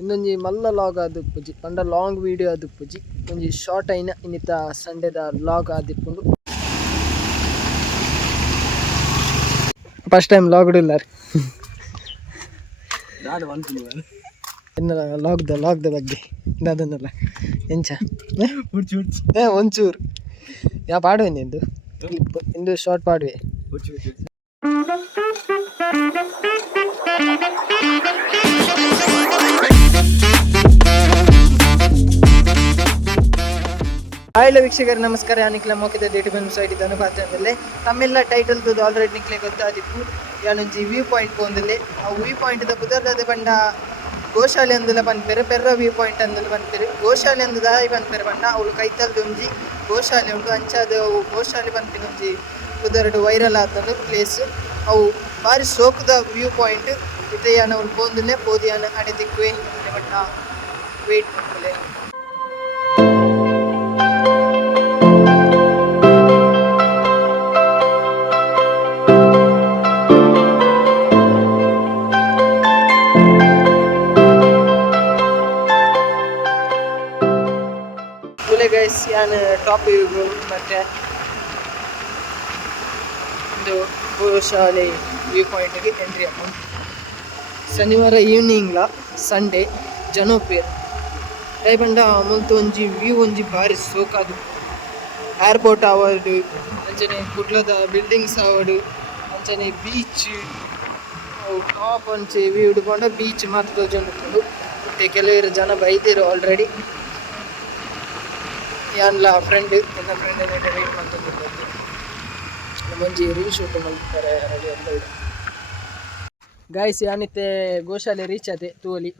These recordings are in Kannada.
ಇಂದೊಂಜಿ ಮಲ್ಲ ಲಾಗ್ ಆದಿಪ್ಪುಜಿ ಪಂಡ ಲಾಂಗ್ ವಿಡಿಯೋ ಆದಿಪ್ಪುಜಿ ಒಂಜಿ ಶಾರ್ಟ್ ಐನ ಇನ್ನಿತ ಸಂಡೆದ ಲಾಗ್ ಆದಿಪ್ಪುಂಡು ಫಸ್ಟ್ ಟೈಮ್ ಲಾಗ್ ಇಲ್ಲ ಎನ್ನಲ ಲಾಗ್ದ ಲಾಗ್ದ ಬಗ್ಗೆ. ಅದನ್ನೆಲ್ಲ. ಎಂಚ? ಏ? ಒಂಚೂರು. ಯಾ, ಪಾಡುವೆ ನಿಂದು ಇಂದು? ಶಾರ್ಟ್ ಪಾಡುವೆ. ಹಾಯ್ಲ ವೀಕ್ಷಕರು, ನಮಸ್ಕಾರ. ಯಾನಿಕ್ಲ ಮೋಕಿದ ಡೇಟಿ ಬಂದು ಸೈಡ್ ಇದನ್ನು ಪಾತ್ರದಲ್ಲಿ ತಮ್ಮೆಲ್ಲ ಟೈಟಲ್ ದು ಆಲ್ರೆಡಿ ನಿಕ್ಲೆ ಗೊತ್ತಾದಿಪ್ಪು ಯಾನೊಂಜಿ ವ್ಯೂ ಪಾಯಿಂಟ್ ಪೋಂದಲ್ಲಿ ಆ ವ್ಯೂ ಪಾಯಿಂಟ್ ದ ಬುಧರ್ದ ಪಂಡ ಗೋಶಾಲೆ ಅಂದಲ ಪನ್ಪೆರೆ ಪೆರ್ರ ವ್ಯೂ ಪಾಯಿಂಟ್ ಅಂದಲ ಪನ್ಪೆರೆ ಗೋಶಾಲೆ ಅಂದ ದಾಯಿ ಪನ್ಪೆರೆ ಪಂಡ ಅವಳು ಕೈತಲ್ದು ಒಂಜಿ, ಗೋಶಾಲೆ ಉಂಟು, ಅಂಚಾದ ಗೋಶಾಲೆ ಪನ್ಪಿನ ಒಂಜಿ ಬುಧರ್ಡು ವೈರಲ್ ಆತಂದು ಪ್ಲೇಸ್ ಅವು ಬಾರಿ ಸೋಕುದ ವ್ಯೂ ಪಾಯಿಂಟ್ ಇತ್ತೆ ಯಾನ ಅವ್ಳು ಪೋದಿಯಾನ ಪೋದಿ ಯಾನ ಅಡೆ ಬಣ್ಣ ವೇಟ್ ಮಾಡ್ಕೊಳ್ಳಿ ಟಾಪಿಗೂ ಮತ್ತು ಮತ್ತೆ ಒಂದು ಗೋಶಾಲೆ ವ್ಯೂ ಪಾಯಿಂಟಿಗೆ ಎಂಟ್ರಿ ಅಮ್ಮ ಶನಿವಾರ ಈವ್ನಿಂಗ್ಲ ಸಂಡೇ ಜನೋಪೇರ್ ಬಂಡ ಮುಲ್ತು ಒಂಜಿ ವ್ಯೂ ಒಂಜಿ ಬಾರಿ ಸೋಕಾದು ಏರ್ಪೋರ್ಟ್ ಆವಡ್ ಅಂಚನೆ ಕುಡ್ಲದ ಬಿಲ್ಡಿಂಗ್ಸ್ ಆವಡ್ ಅಂಚನೆ ಬೀಚ್ ಟಾಪ್ ಅಂಚೆ ವ್ಯೂ ಹಿಡ್ಕೊಂಡ ಬೀಚ್ ಮಾತ್ರ ತೋಜೊಂಡು ಮತ್ತೆ ಕೆಲವರು ಜನ ಬೈದಿರು ಆಲ್ರೆಡಿ ಯಾನ್ಲ ಫ್ರೆಂಡ್ ನನ್ನ ಫ್ರೆಂಡ್ ವೇಟ್ ಮಾಡ್ತಿದ್ದು ನಮ್ಮೊಂಜಿ ರೀಲ್ ಶೂಟ್ ಮಾಡ್ತಾರೆ ರೆಡಿ ಅಂತ ಗಾಯ್ಸ್ ಯಾನಿತ್ತೆ, ಗೋಶಾಲೆ ರೀಚ್ ಆದೆ ತೂವಲಿ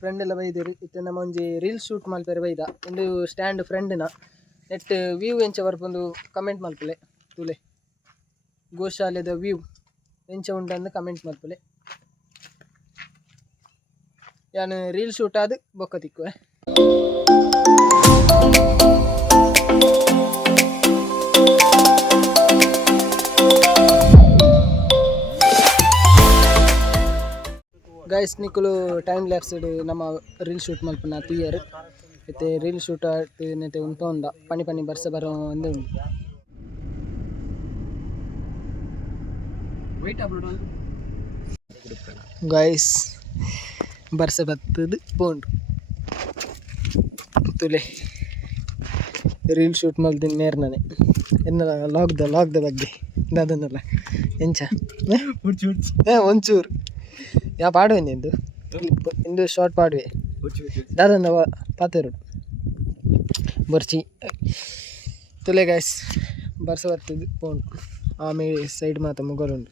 ಫ್ರೆಂಡ್ ಎಲ್ಲ ಬೈದಿರು ಇತ್ತೆ ನಮ್ಮ ಒಂಜಿ ರೀಲ್ ಶೂಟ್ ಮಾಡ್ತಾರೆ ಬೈದ. ಒಂದು ಸ್ಟ್ಯಾಂಡ್ ಫ್ರೆಂಡ್ನ ನೆಟ್ ವ್ಯೂ ಎಂಚ ಬರ್ಬಂದು ಕಮೆಂಟ್ ಮಾಡ್ಪಲೆ, ತೂಲೆ. ಗೋಶಾಲೆದ ವ್ಯೂ ಎಂಚ ಉಂಟಂದು ಕಮೆಂಟ್ ಮಾಡ್ಪಲೆ. ಯಾನು ರೀಲ್ ಶೂಟ್ ಆದ್ ಬೊಕ್ಕ ತಿಕ್ಕುವೆ. ಗೈಸ್ ನಿಕ್ಕಲು ಟೈಮ್ ಲ್ಯಾಪ್ಸ್ಡ್ ನಮ್ಮ ರೀಲ್ ಶೂಟ್ ಮಲ್ಪನ ತೀಯರ್. ಇತ್ತೆ ರೀಲ್ ಶೂಟ್ ನೆತೆ ಉಂಟು ಪನಿ ಪಣಿ ಪಣಿ ಬರ್ಸ ಬರೋ ಒಂದೇ ಉಂಟು. ಗೈಸ್ ಬರ್ಸ ಬತ್ತದು ಪೋಂಡು ತುಲೆ ರೀಲ್ ಶೂಟ್ ಮಲ್ದಿನ ನೇರ್ ಲಾಗ್ ದ ಲಾಕ್ದ ದ ಬಗ್ಗೆ. ಅದನ್ನಲ್ಲ. ಎಂಚ? ಒಂಚೂರು. ಯಾ ಪಾಡುವೆ ನಿಂದು ಇಂದು? ಶಾರ್ಟ್ ಪಾಡುವೆ. ದಾದನ್ನ ಪಾತೆರು ಬರ್ಚಿ. ತುಲೆ ಗಾಯ್ಸ್ ಬರ್ಸ ಬರ್ತದೆ ಫೋನ್ ಆಮೇಲೆ ಸೈಡ್ ಮಾತ ಮುಗರುಂಡು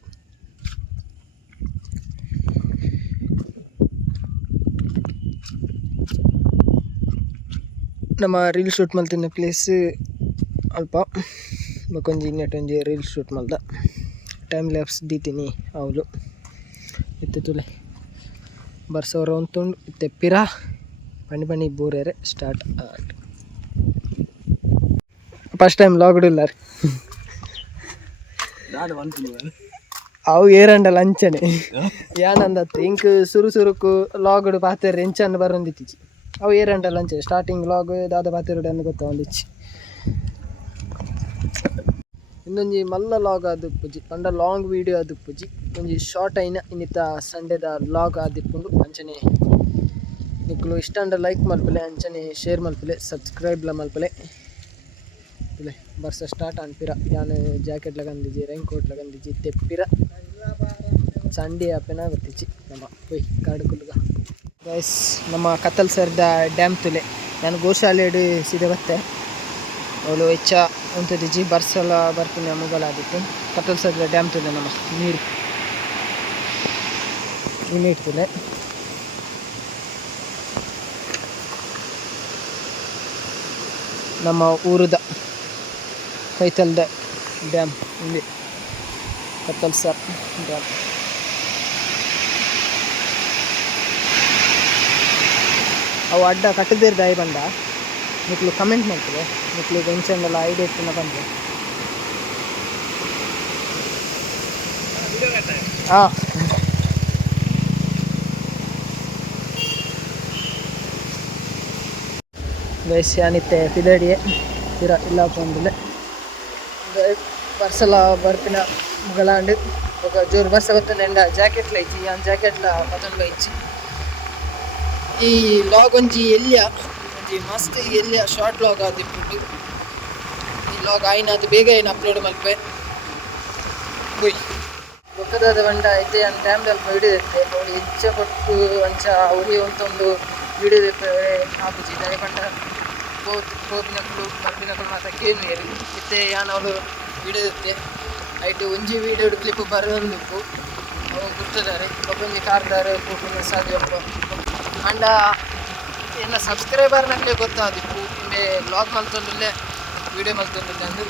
ನಮ್ಮ ರೀಲ್ ಶೂಟ್ ಮಲ್ತಿನ ಪ್ಲೇಸ್ ಅಲ್ಪ. ಬಕೊಂಜಿ ಇನ್ನೆಟ್ಟೊಂಜಿ ರೀಲ್ ಶೂಟ್ ಮಲ್ದ. ಟೈಮ್ ಲ್ಯಾಪ್ಸ್ ದೀತೀನಿ ಅವಳು ಇತ್ತೆ ತುಲೆ. ಬರ್ಸೋರು ಅಂತುಂಡು ಇತ್ತೆ ಪಿರ ಬಣ್ಣ ಪಣಿ ಬೂರೇರೆ ಸ್ಟಾರ್ಟ್ ಆಟ್ ಫಸ್ಟ್ ಟೈಮ್ ಲಾಗ್ಡ್ ಇಲ್ಲ ರೀ. ಅವು ಏರಂಡ ಲಂಚನೆ. ಏನಂದ ಇಂಕ್ ಸುರು ಸುರುಕು ಲಾಗ್ಡ್ ಪಾತೆರ್ ಎಂಚನ್ನು ಬರೊಂದಿತ್ತಿಜಿ ಅವು ಏರಂಡ ಲಂಚ ಸ್ಟಾರ್ಟಿಂಗ್ ಲಾಗ್ ದಾದ ಪಾತೆರುಡು ಅಂದು ಗೊತ್ತ ಒಂದಿಚ್ಚಿ ಇನ್ನೊಂಜಿ ಮಲ್ಲ ಲಾಗ್ ಆದಿಪ್ಪುಜಿ ಪಂಡ ಲಾಂಗ್ ವಿಡಿಯೋ ಆದಿಪ್ಪುಜಿ ಒಂಜಿ ಶಾರ್ಟ್ ಐನ ಇನ್ನಿತ ಸಂಡೆದ ಲಾಗ್ ಆದಿಪ್ಪುಂಡು ಅಂಚನೆ ನಿಕ್ಕಲು ಇಷ್ಟ ಅಂಡ ಲೈಕ್ ಮಲ್ಪಲೆ, ಅಂಚನೆ ಶೇರ್ ಮಲ್ಪಲೆ ಸಬ್ಸ್ಕ್ರೈಬ್ಲ ಮಲ್ಪಲೆ. ಇಲ್ಲೇ, ಬರ್ಸ ಸ್ಟಾರ್ಟ್ ಅನ್ಪಿರ. ಯಾನ್ ಜಾಕೆಟ್ ಲಗಂದಿಜಿ ರೈನ್ ಕೋಟ್ ಲಗಂದಿಜಿ ತೆಪ್ಪಿರ. ಸಂಡೆ ಆಪೆನ ಗೊತ್ತಿಚ್ಚಿ. ನಮ್ಮ ಪೊಯ್ ಕಾಡು ಕುಲ್ಗ. ಗೈಸ್ ನಮ್ಮ ಕತ್ತಲ್ ಸರ್ದ ಡ್ಯಾಮ್ ತುಲೆ. ನಾನು ಗೋಶಾಲೆಡು ಸೀದೆ ಬತ್ತೆ. ಅವಳು ಹೆಚ್ಚ ಉಂಟದಿಜ್ಜಿ ಬರ್ಸಲ ಬರ್ಪಿನ ಮುಗಲಾದಿತ್ತು ಕತ್ತಲ್ ಸರ್ದ ಡ್ಯಾಮ್ ತುಲೆ ನಮ್ಮ ನೀರು. ತುಲೆ ನಮ್ಮ ಊರದ ಕೈತಲ್ದ ಡ್ಯಾಮ್ ಇಲ್ಲಿ. ಕತ್ತಲ್ ಸರ್ ಡ್ಯಾಮ್. ಅವು ಅಡ್ಡ ಕಟ್ಟದಿರ್ ದಾಯಿ ಬಂದ. ನಿಕ್ಲು ಕಮೆಂಟ್ ಮಾಡ್ತಾರೆ ನಿಕ್ಲು ಬೆಂಚಂಡೆಲ್ಲ ಐಡಿಯಾ ಇಟ್ಟಿನ ಬಂದು. ಹಾಂ ಗೈಸ್ ಯಾನಿತ್ತೆ ಪಿದಡಿಯೆ ಇರ ಇಲ್ಲ ಪೋಂದಿಲ್ಲ ಬರ್ಸಲ ಬರ್ಪಿನ ಮುಗಳಾಂಡ್ ఒక జోరు బస్స కొత్త ఎండ జాకెట్లు ఇచ్చి ఆ జాకెట్ల పతంలో ఇచ్చి ಈ ಲಾಗ್ ಒಂಜಿ ಎಲ್ಯ ಒಂಜಿ ಮಸ್ತ್ ಎಲ್ಯ ಶಾರ್ಟ್ ಲಾಗ್ ಆದಿಪ್ಪುಂಡು ಈ ಲಾಗ್ ಆಯ್ನ ಅದು ಬೇಗ ಏನು ಅಪ್ಲೋಡ್ ಮಲ್ಪೆ ಬೊಯ್ ಬೊಕ್ಕದಾದ ಬಂಡ ಐತೆ ಅಂತ ಟೈಮ್ದಲ್ಲಿ ವಿಡಿಯೋ ಇತ್ತೆ ಅವಳು ಇಚ್ಛೆ ಪಟ್ಟು ಅಂಚ ಉರಿ ಅಂತ ಒಂದು ವಿಡಿಯೋ ಇತ್ತೆ ಆಪುಜಿ ದಯ ಪಂಡ ಕೋಪಿನಕ್ಕಳು ಬರ್ಪಿನಕ್ಕಳು ಮಾತ್ರ ಕೇಳಿರಿ ಇತ್ತೆ ಯಾನ ಅವಳು ವಿಡಿಯೋ ಇತ್ತೆ ಐಟು ಒಂಜಿ ವಿಡಿಯೋ ಕ್ಲಿಪ್ ಬರೋಂದುಪ್ಪು ಅವು ಗುರ್ತದಾರೆ ಒಬ್ಬಂಗೆ ಕಾರ್ದಾರೆ ಕೋಪಿನ ಸಾಧ್ಯವಪ್ಪ ಅಂಡ ಎನ್ನ ಸಬ್ಸ್ಕ್ರೈಬರ್ನಕ್ಲೆ ಗೊತ್ತಾದಿಪ್ಪು ಇಂಡೆ ಲಾಗ್ ಮಲ್ತೊಂದುಲ್ಲೆ ವಿಡಿಯೋ ಮಲ್ತೊಂದುಲ್ಲೆ ಅಂದು